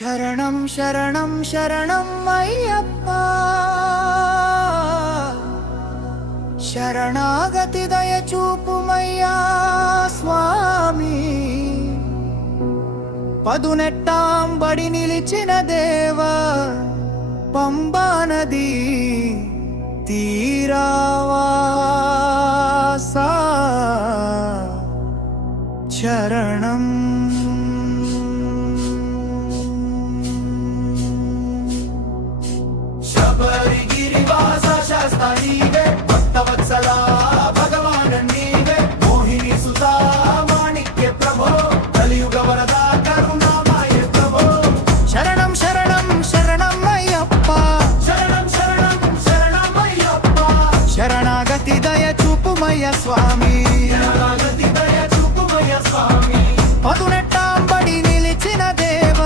శరణం శరణం శరణం అయ్యప్ప, శరణాగతి దయ చూపుమయ్యా స్వామి. పదునెట్టాంబడి నిలిచిన దేవ పంబా నది తీరావాసా చరణం. శబరిగిరివాస శాస్తా నీవే, భక్తవత్సలా భగవాన్ నీవే, మోహిని సుతా మాణిక్య ప్రభో, కలియుగ వరదా కరుణామయ ప్రభో. శరణం శరణం శరణం అయ్యప్ప, శరణం శరణం శరణం అయ్యప్ప, శరణాగతి దయ చూపుమయ్య స్వామి, శరణాగతి దయ చూపుమయ్య స్వామి. పదునెట్టాంబడి నిలిచిన దేవ,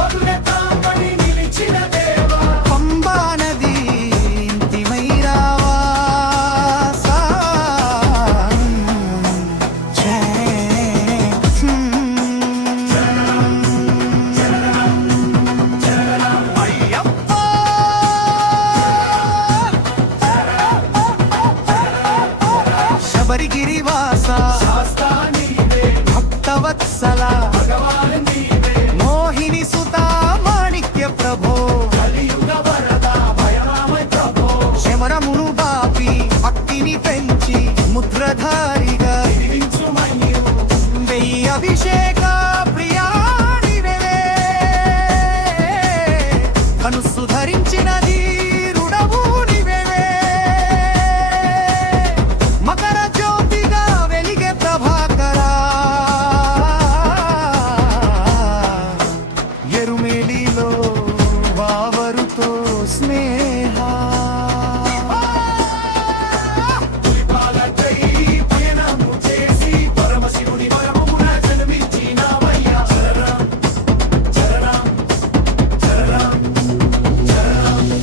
పదునెట్టాంబడి నిలిచిన దేవ, పంబా నది ఇంతిమైరావాసా అయ్యప్ప. శబరిగిరివాస శాస్తా నీవే, భక్తవత్సల భగవాన్ నీవే, మోహిని సుతా మాణిక్య ప్రభో, కలియుగ వరదా భయరామయ ప్రభో. శమరమును బాపి భక్తిని పెంచి ముద్రధారిగా జీవించుమయ్యు, వెయ్యి అభిషేక ప్రియాణివే, కనుస్సు ధరించిన ధీరుడవు నీవే, మకర జ్యోతిగా వెలిగే ప్రభాకరా, ఎరుమేలిలో వావరుతో స్నేహ. పరమశివుని వరమున జన్మించినావయ్యా, శరణం శరణం శరణం శరణం.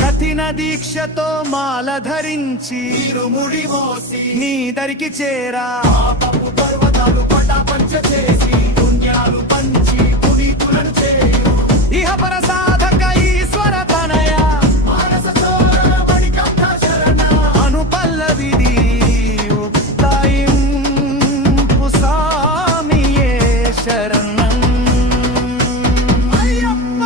కఠిన దీక్షతో మాల ధరించి ఇరుముడి మోసి నీ దరికి చేరా, పాపపు పర్వతాలు పటాపంచ చేసి పుణ్యాలు పంచి పునీతులను చేయు. ఇహపర సాధక ఈశ్వర తనయ, మానస చోర మణికంఠ శరణ, అనుపల్లవిది ఉక్తాయింపు సామియే శరణం అయ్యప్ప.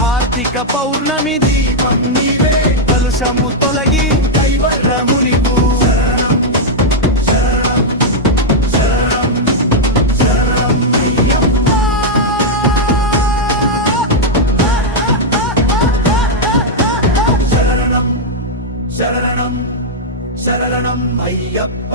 కార్తీక పౌర్ణమి దీపం నీవే, కలుషము తొలగి కైవరము నీవు. శరణం శరణం శరణం శరణం అయ్యప్ప. శరణం శరణం శరణం అయ్యప్ప.